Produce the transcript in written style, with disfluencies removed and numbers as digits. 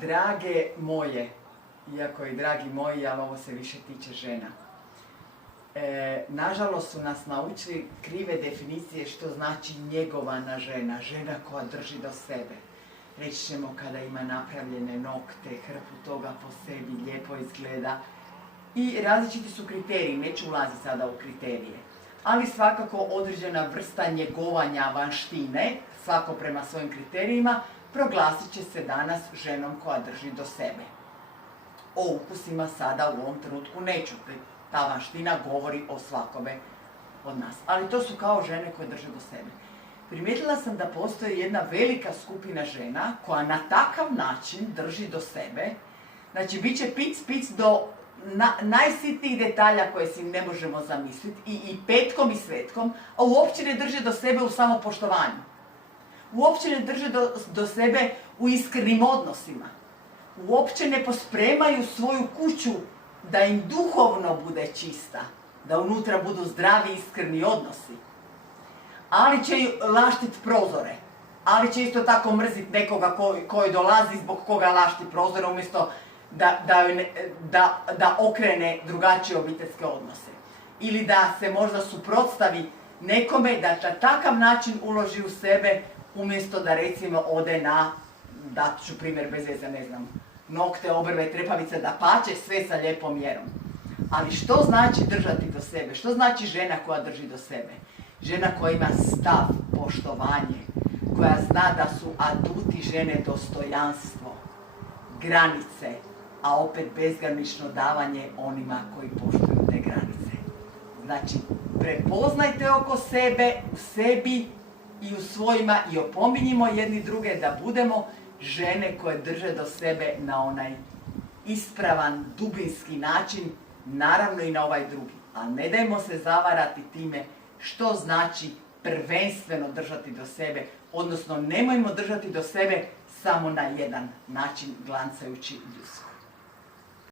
Drage moje, iako i dragi moji, ali ovo se više tiče žena. Nažalost su nas naučili krive definicije što znači njegovana žena, žena koja drži do sebe. Reći ćemo kada ima napravljene nokte, hrpu toga po sebi, lijepo izgleda. I različiti su kriteriji, neću ulaziti sada u kriterije. Ali svakako određena vrsta njegovanja vanštine, svako prema svojim kriterijima, proglasit će se danas ženom koja drži do sebe. O ukusima sada u ovom trenutku neću, ta vanština govori o svakome od nas. Ali to su kao žene koje drže do sebe. Primijetila sam da postoji jedna velika skupina žena koja na takav način drži do sebe. Znači, bit će pic do najsitnijih detalja koje si ne možemo zamisliti i petkom i svetkom, a uopće ne drže do sebe u samopoštovanju. Uopće ne drže do sebe u iskrenim odnosima. Uopće ne pospremaju svoju kuću da im duhovno bude čista, da unutra budu zdravi iskreni odnosi. Ali će laštiti prozore, ali će isto tako mrziti nekoga koji dolazi zbog koga lašti prozore umjesto da okrene drugačije obiteljske odnose. Ili da se možda suprotstavi nekome, da na takav način uloži u sebe umjesto da recimo ode na, dat ću primjer bez veze, ne znam, nokte, obrve, trepavice, da pače sve sa lijepom mjerom. Ali što znači držati do sebe? Što znači žena koja drži do sebe? Žena koja ima stav, poštovanje, koja zna da su aduti žene dostojanstvo, granice, a opet bezgranično davanje onima koji poštuju te granice. Znači, prepoznajte oko sebe, u sebi i u svojima i opominjimo jedni druge da budemo žene koje drže do sebe na onaj ispravan, dubinski način, naravno i na ovaj drugi. Ali ne dajmo se zavarati time što znači prvenstveno držati do sebe, odnosno nemojmo držati do sebe samo na jedan način glancajući ljudsko.